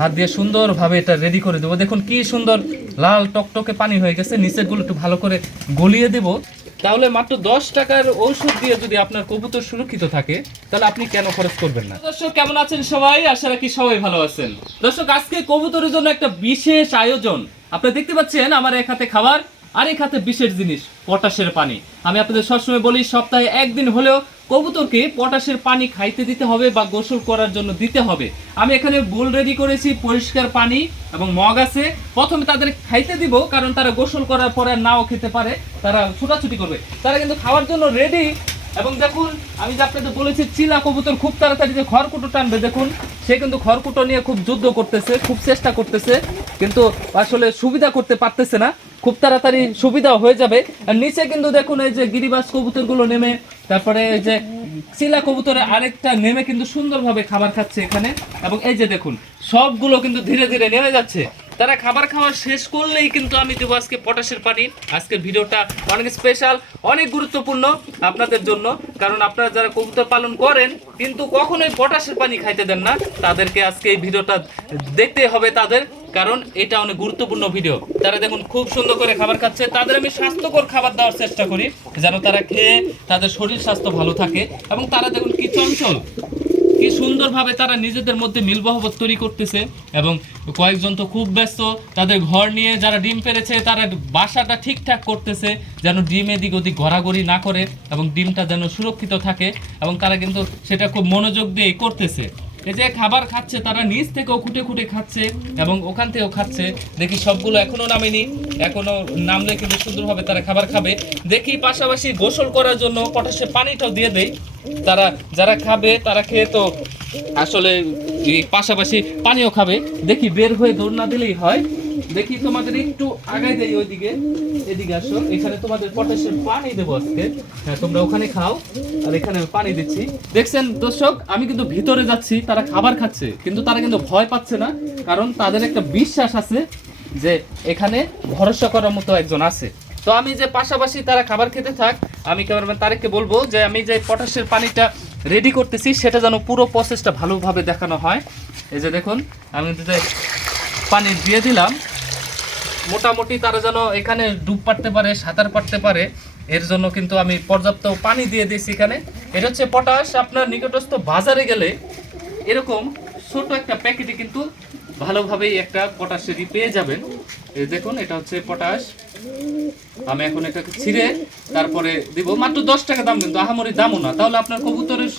হাত দিয়ে সুন্দরভাবে এটা রেডি করে দেবো। দেখুন কি সুন্দর লাল টকটকে পানি হয়ে গেছে। নিচেরগুলো একটু ভালো করে গলিয়ে দেবো। তাহলে মাত্র দশ টাকার ঔষধ দিয়ে যদি আপনার কবুতর সুরক্ষিত থাকে, তাহলে আপনি কেন খরচ করবেন না? দর্শক, কেমন আছেন সবাই? আশা রাখি সবাই ভালো আছেন। দর্শক, আজকে কবুতরের জন্য একটা বিশেষ আয়োজন। আপনারা দেখতে পাচ্ছেন আমার এক হাতে খাবার আর এক হাতে বিশেষ জিনিস, পটাশের পানি। আমি আপনাদের সবসময় বলি, সপ্তাহে একদিন হলেও কবুতরকে পটাশের পানি খাইতে দিতে হবে বা গোসল করার জন্য দিতে হবে। আমি এখানে বোল রেডি করেছি, পরিষ্কার পানি এবং মগ আছে। প্রথমে তাদের খাইতে দিব, কারণ তারা গোসল করার পরে নাও খেতে পারে, তারা ছোটাছুটি করবে। তারা কিন্তু খাওয়ার জন্য রেডি এবং দেখুন, আমি যে আপনাদের বলেছি, চিলা কবুতর খুব তাড়াতাড়ি যে খড়কুটো টানবে, দেখুন, সে কিন্তু খড়কুটো নিয়ে খুব যুদ্ধ করতেছে, খুব চেষ্টা করতেছে, কিন্তু আসলে সুবিধা করতে পারতেছে না। খুব তাড়াতাড়ি সুবিধা হয়ে যাবে। আর নিচে কিন্তু দেখুন, এই যে গিরিবাস কবুতরগুলো নেমে, তারপরে এই যে চিলা কবুতরে আরেকটা নেমে কিন্তু সুন্দরভাবে খাবার খাচ্ছে এখানে। এবং এই যে দেখুন, সবগুলো কিন্তু ধীরে ধীরে নেমে যাচ্ছে। তারা খাবার খাওয়া শেষ করলেই কিন্তু আমি দেবো আজকে পটাশের পানি। আজকের ভিডিওটা অনেক স্পেশাল অনেক গুরুত্বপূর্ণ আপনাদের জন্য। কারণ আপনারা যারা কবুতর পালন করেন, কিন্তু কখনোই পটাশের পানি খাইতে দেন না। তাদেরকে আজকে এই ভিডিওটা দেখতে হবে তাদের, কারণ এটা অনেক গুরুত্বপূর্ণ ভিডিও। তারা দেখুন, খুব সুন্দর করে খাবার খাচ্ছে। তাদের আমি স্বাস্থ্যকর খাবার দেওয়ার চেষ্টা করি, যেন তারা খেয়ে তাদের শরীর স্বাস্থ্য ভালো থাকে। এবং তারা দেখুন, কি চঞ্চল। কি সুন্দরভাবে তারা নিজেদের মধ্যে মিলবহবত তৈরি করতেছে এবং কয়েকজন তো খুব ব্যস্ত, তাদের ঘর নিয়ে যারা ডিম পেরেছে, তারা বাসাটা ঠিকঠাক করতেছে যেন ডিম এদিক ওদিক ঘোরাঘুরি না করে এবং ডিমটা যেন সুরক্ষিত থাকে এবং তারা কিন্তু সেটা খুব মনোযোগ দিয়ে করতেছে। এই যে খাবার খাচ্ছে, তারা নিচ থেকেও খুঁটে খুঁটে খাচ্ছে এবং ওখান থেকেও খাচ্ছে। দেখি সবগুলো এখনও নামেনি, এখনও নামলে কিন্তু সুন্দরভাবে তারা খাবার খাবে। দেখি পাশাপাশি গোসল করার জন্য পটাশে পানিটাও দিয়ে দেই। তারা, যারা খাবে, তারা খেয়ে তো আসলে পাশাপাশি পানিও খাবে। দেখি বের হয়ে দৌড় না দিলেই হয়। দেখি তোমাদের একটু আগাই দেই ওইদিকে। এদিকে আসো। এখানে তোমাদের পটাশের পানি দেবো আজকে। হ্যাঁ তোমরা ওখানে খাও। আর এখানে আমি পানি দিচ্ছি। দেখছেন দর্শক, আমি কিন্তু ভিতরে যাচ্ছি, তারা খাবার খাচ্ছে। কিন্তু তারা কিন্তু ভয় পাচ্ছে না। কারণ তাদের একটা বিশ্বাস আছে যে এখানে ভরসা করার মতো একজন আছে। তো আমি যে পাশাপাশি তারা খাবার খেতে থাক আমি ক্যামেরাম্যান তারেককে বলব যে আমি যে পটাশের পানিটা রেডি করতেছি, সেটা যেন পুরো প্রসেসটা ভালোভাবে দেখানো হয়। এই যে দেখুন, আমি যে পানি দিয়ে দিলাম, মোটামুটি তারা যেন এখানে ডুব পারতে পারে, সাঁতার পারতে পারে, এর জন্য কিন্তু আমি পর্যাপ্ত পানি দিয়ে দিয়েছি এখানে। এটা হচ্ছে পটাশ, আপনার নিকটস্থ বাজারে গেলে এরকম ছোট একটা প্যাকেটে কিন্তু ভালোভাবেই একটা পটাশের ই পেয়ে যাবেন। দেখুন, এটা হচ্ছে পটাশ। আমি এখন এটাকে ছিঁড়ে তারপরে দিব। মাত্র দশ টাকা দাম কিন্তু, আহামরি দামও না। তাহলে আপনার কবুতরের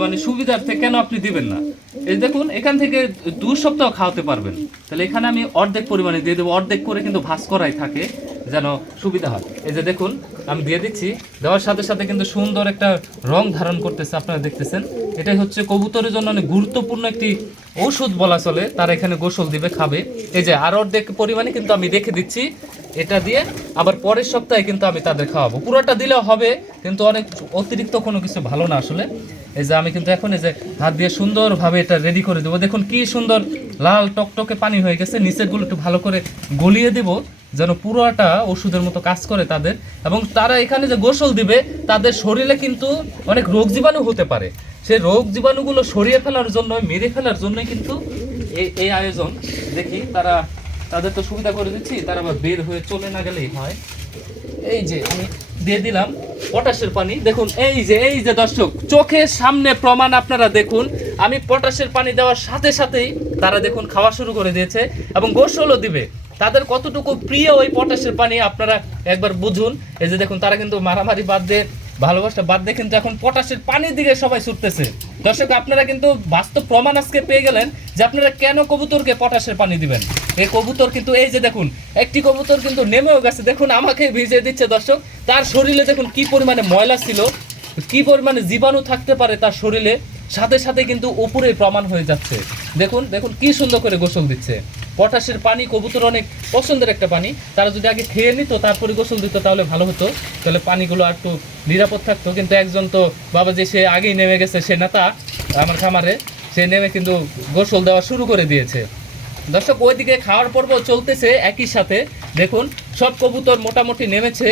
মানে সুবিধার্থে কেন আপনি দিবেন না? এই দেখুন, এখান থেকে দু সপ্তাহ খাওয়াতে পারবেন। তাহলে এখানে আমি অর্ধেক পরিমাণে দিয়ে দেবো। অর্ধেক করে কিন্তু ভাস করাই থাকে, যেন সুবিধা হয়। এই যে দেখুন, আমি দিয়ে দিচ্ছি। দেওয়ার সাথে সাথে কিন্তু সুন্দর একটা রং ধারণ করতেছে, আপনারা দেখতেছেন। এটাই হচ্ছে কবুতরের জন্য অনেক গুরুত্বপূর্ণ একটি ঔষধ বলা চলে। তারা এখানে গোসল দিবে, খাবে। এই যে আর অর্ধেক পরিমাণে কিন্তু আমি রেখে দিচ্ছি। এটা দিয়ে আবার পরের সপ্তাহে কিন্তু আমি তাদের খাওয়াবো। পুরোটা দিলে হবে, কিন্তু অনেক অতিরিক্ত কোনো কিছু ভালো না আসলে। এই যে আমি কিন্তু এখন এই যে হাত দিয়ে সুন্দরভাবে এটা রেডি করে দেবো। দেখুন কি সুন্দর লাল টকটকে পানি হয়ে গেছে। নিচেরগুলো একটু ভালো করে গলিয়ে দেব। যেন পুরোটা ওষুধের মতো কাজ করে তাদের। এবং তারা এখানে যে গোসল দিবে, তাদের শরীরে কিন্তু অনেক রোগ জীবাণু হতে পারে। সেই রোগ জীবাণুগুলো সরিয়ে ফেলার জন্য মেরে ফেলার জন্য কিন্তু এই আয়োজন। দেখি তারা, তাদের তো সুবিধা করে দিচ্ছি, তারা আবার বের হয়ে চলে না গেলেই হয়। এই যে আমি দিয়ে দিলাম পটাশের পানি। দেখুন, এই যে এই যে দর্শক, চোখের সামনে প্রমাণ আপনারা দেখুন। আমি পটাশের পানি দেওয়ার সাথে সাথেই তারা দেখুন খাওয়া শুরু করে দিয়েছে এবং গোসলও দিবে। তাদের কতটুকু প্রিয় ওই পটাশের পানি আপনারা একবার বুঝুন। এই যে দেখুন, তারা কিন্তু মারামারি বাদ দিয়ে, ভালোবাসা বাদ দিয়ে কিন্তু এখন পটাশের পানির দিকে সবাই ছুটতেছে। দর্শক, আপনারা কিন্তু বাস্তব প্রমাণ আজকে পেয়ে গেলেন যে আপনারা কেন কবুতরকে পটাশের পানি দিবেন। এই কবুতর কিন্তু, এই যে দেখুন, একটি কবুতর কিন্তু নেমেও গেছে। দেখুন, আমাকে ভিজিয়ে দিচ্ছে দর্শক। তার শরীরে দেখুন কি পরিমাণে ময়লা ছিল, কি পরিমাণে জীবাণু থাকতে পারে তার শরীরে। সাথে সাথে কিন্তু উপরে প্রমাণ হয়ে যাচ্ছে। দেখুন দেখুন কি সুন্দর করে গোসল দিচ্ছে। পটাশের পানি, কবুতর অনেক পছন্দের একটা পানি। তারা যদি আগে খেয়ে নিত, তারপরে গোসল দিত, তাহলে ভালো হতো। তাহলে পানিগুলো আর একটু নিরাপদ থাকতো। কিন্তু একজন তো বাবা যে সে আগেই নেমে গেছে, সে নেতা আমার খামারে, সে নেমে কিন্তু গোসল দেওয়া শুরু করে দিয়েছে। দর্শক, ওইদিকে খাওয়ার পর্ব চলতেছে একই সাথে। দেখুন, সব কবুতর মোটামুটি নেমেছে,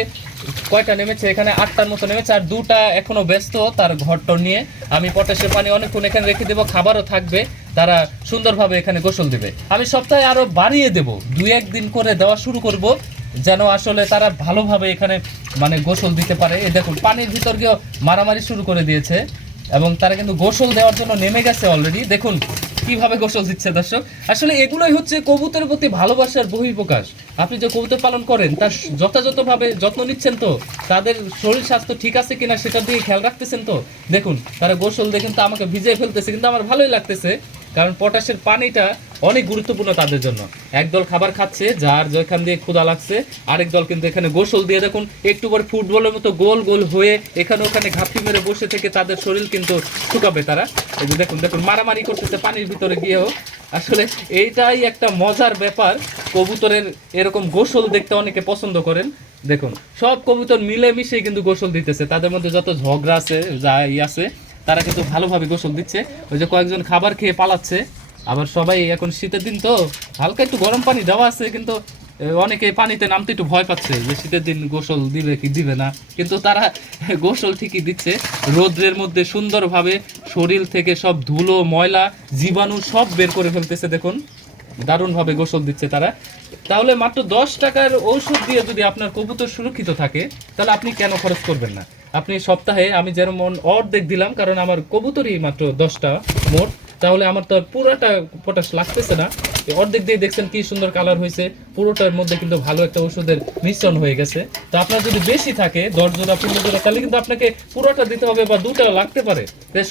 কয়টা নেমেছে? এখানে আটটার মতো নেমেছে, আর দুটা এখনও ব্যস্ত তার ঘরটর নিয়ে। আমি পটাশের পানি অনেকক্ষণ এখানে রেখে দেবো, খাবারও থাকবে। তারা সুন্দরভাবে এখানে গোসল দেবে। আমি সপ্তাহে আরও বাড়িয়ে দেব। দুই একদিন করে দেওয়া শুরু করব, যেন আসলে তারা ভালোভাবে এখানে মানে গোসল দিতে পারে। এই দেখুন, পানির ভিতর গিয়েও মারামারি শুরু করে দিয়েছে এবং তারা কিন্তু গোসল দেওয়ার জন্য নেমে গেছে অলরেডি দেখুন, কীভাবে গোসল দিচ্ছে দর্শক। আসলে এগুলোই হচ্ছে কবুতরের প্রতি ভালোবাসার বহিঃপ্রকাশ। আপনি যে কবুতর পালন করেন, তার যথাযথভাবে যত্ন নিচ্ছেন তো? তাদের শরীর স্বাস্থ্য ঠিক আছে কিনা সেটার দিকে খেয়াল রাখতেছেন তো? দেখুন, তারা গোসল দেখেন তো আমাকে ভিজিয়ে ফেলতেছে, কিন্তু আমার ভালোই লাগতেছে। কারণ পটাশের পানিটা অনেক গুরুত্বপূর্ণ তাদের জন্য। একদল খাবার খাচ্ছে, যার যেখান দিয়ে ক্ষুধা লাগছে, আরেক দল কিন্তু এখানে গোসল দিয়ে দেখুন, একটু পরে ফুটবলের মতো গোল গোল হয়ে এখানে ওখানে ঘাপটি মেরে বসে থেকে তাদের শরীর কিন্তু শুকাবে তারা। এই যে দেখুন দেখুন, মারামারি করতেছে পানির ভিতরে গিয়েও। আসলে এইটাই একটা মজার ব্যাপার। কবুতরের এরকম গোসল দেখতে অনেকে পছন্দ করেন। দেখুন, সব কবুতর মিলেমিশে কিন্তু গোসল দিতেছে। তাদের মধ্যে যত ঝগড়া আছে, যা ই আছে তারা কিন্তু ভালোভাবে গোসল দিচ্ছে। ওই যে কয়েকজন খাবার খেয়ে পালাচ্ছে। আবার সবাই এখন শীতের দিন তো হালকা একটু গরম পানি দেওয়া আছে, কিন্তু অনেকে পানিতে নামতে একটু ভয় পাচ্ছে যে শীতের দিন গোসল দিবে কি দিবে না। কিন্তু তারা গোসল ঠিকই দিচ্ছে। রোদ্রের মধ্যে সুন্দরভাবে শরীর থেকে সব ধুলো, ময়লা, জীবাণু সব বের করে ফেলতেছে, দেখুন। দারুণভাবে গোসল দিচ্ছে তারা। তাহলে মাত্র দশ টাকার ঔষধ দিয়ে যদি আপনার কবুতর সুরক্ষিত থাকে, তাহলে আপনি কেন খরচ করবেন না? আপনি সপ্তাহে আমি যেমন অর্ধেক দিলাম, কারণ আমার কবুতরই মাত্র দশটা মোট, তাহলে আমার তো আর পুরোটা পটাশ লাগতেছে না। এই অর্ধেক দিয়ে দেখছেন কি সুন্দর কালার হয়েছে। পুরোটার মধ্যে কিন্তু ভালো একটা ওষুধের মিশ্রণ হয়ে গেছে। তো আপনার যদি বেশি থাকে, দশ জোড়া, পনেরো জোড়া, তাহলে কিন্তু আপনাকে পুরোটা দিতে হবে বা দুটা লাগতে পারে।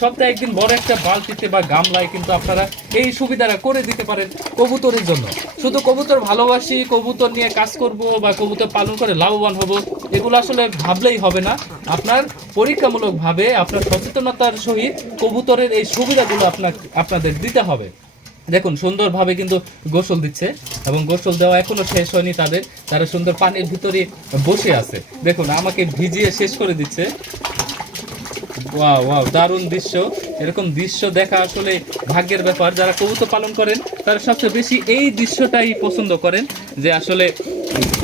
সপ্তাহে একদিন বড় একটা বালতিতে বা গামলায় কিন্তু আপনারা এই সুবিধাটা করে দিতে পারেন কবুতরের জন্য। শুধু কবুতর ভালোবাসি, কবুতর নিয়ে কাজ করব বা কবুতর পালন করে লাভবান হব, এগুলো আসলে ভাবলেই হবে না। আপনার পরীক্ষামূলকভাবে আপনার সচেতনতার সহিত কবুতরের এই সুবিধাগুলো আপনার আপনাদের দিতে হবে। দেখুন, সুন্দরভাবে কিন্তু গোসল দিচ্ছে এবং গোসল দেওয়া এখনও শেষ হয়নি তাদের। তারা সুন্দর পানির ভিতরে বসে আছে। দেখুন, আমাকে ভিজিয়ে শেষ করে দিচ্ছে। ওয়াও দারুণ দৃশ্য। এরকম দৃশ্য দেখা আসলে ভাগ্যের ব্যাপার। যারা কবুতর পালন করেন, তারা সবচেয়ে বেশি এই দৃশ্যটাই পছন্দ করেন, যে আসলে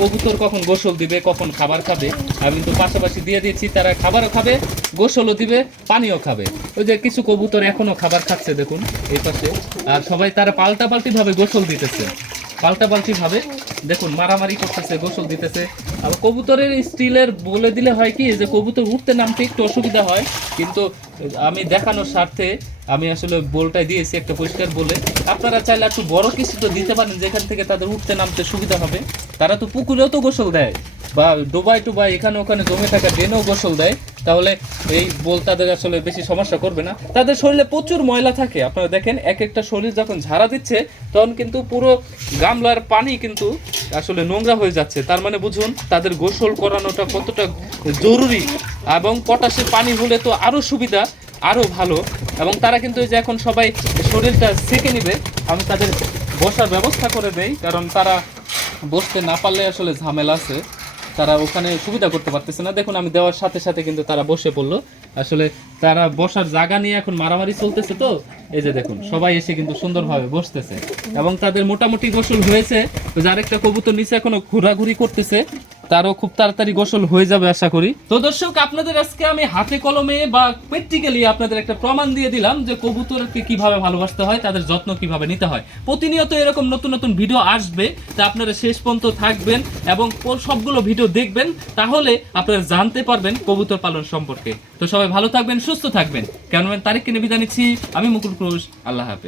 কবুতর কখন গোসল দিবে, কখন খাবার খাবে। আমি কিন্তু পাশাপাশি দিয়ে দিয়েছি তারা খাবারও খাবে গোসলও দিবে, পানিও খাবে। ওই যে কিছু কবুতর এখনও খাবার খাচ্ছে, দেখুন, এই পাশে। আর সবাই তারা পাল্টা পাল্টি ভাবে গোসল দিতেছে। পাল্টা পাল্টি ভাবে, দেখুন, মারামারি করতেছে, গোসল দিতেছে। আর কবুতরের স্টিলের বলে দিলে হয় কি, যে কবুতর উঠতে নামতে একটু অসুবিধা হয়, কিন্তু আমি দেখানোর স্বার্থে আমি আসলে বোলটাই দিয়েছি একটা পরিষ্কার বলে। আপনারা চাইলে একটু বড় কিছু তো দিতে পারেন, যেখান থেকে তাদের উঠতে নামতে সুবিধা হবে। তারা তো পুকুরেও তো গোসল দেয়। বা ডুবাই টোবাই এখানে ওখানে জমে থাকা ড্রেনেও গোসল দেয়, তাহলে এই বল তাদের আসলে বেশি সমস্যা করবে না। তাদের শরীরে প্রচুর ময়লা থাকে, আপনারা দেখেন, এক একটা শরীর যখন ঝাড়া দিচ্ছে, তখন কিন্তু পুরো গামলার পানি কিন্তু আসলে নোংরা হয়ে যাচ্ছে। তার মানে বুঝুন, তাদের গোসল করানোটা কতটা জরুরি এবং পটাশের পানি হলে তো আরও সুবিধা আরও ভালো। এবং তারা কিন্তু এই যে এখন সবাই শরীরটা সেকে নিবে, আমি তাদের বসার ব্যবস্থা করে দেই, কারণ তারা বসতে না পারলে আসলে ঝামেলা আছে। তারা ওখানে সুবিধা করতে পারতেছে না। দেখুন, আমি দেওয়ার সাথে সাথে কিন্তু তারা বসে পড়ল। আসলে তারা বসার জায়গা নিয়ে এখন মারামারি চলতেছে তো। এই যে দেখুন, সবাই এসে কিন্তু সুন্দরভাবে বসতেছে। এবং তাদের মোটামুটি গোসল হয়েছে। যার একটা কবুতর নিচে এখনও ঘোরাঘুরি করতেছে। তারও খুব তাড়াতাড়ি গোসল হয়ে যাবে আশা করি। তো দর্শক, আপনাদের আজকে আমি হাতে কলমে বা প্র্যাকটিক্যালি আপনাদের একটা প্রমাণ দিয়ে দিলাম যে কবুতরকে কীভাবে ভালোবাসতে হয়, তাদের যত্ন কীভাবে নিতে হয়। প্রতিনিয়ত এরকম নতুন নতুন ভিডিও আসবে, তা আপনারা শেষ পর্যন্ত থাকবেন এবং সবগুলো ভিডিও দেখবেন, তাহলে আপনারা জানতে পারবেন কবুতর পালন সম্পর্কে। তো সবাই ভালো থাকবেন, সুস্থ থাকবেন। কেমন তারিখ কিনে নিচ্ছি, আমি মুকুল ক্রুশ আল্লাহ হাফেজ।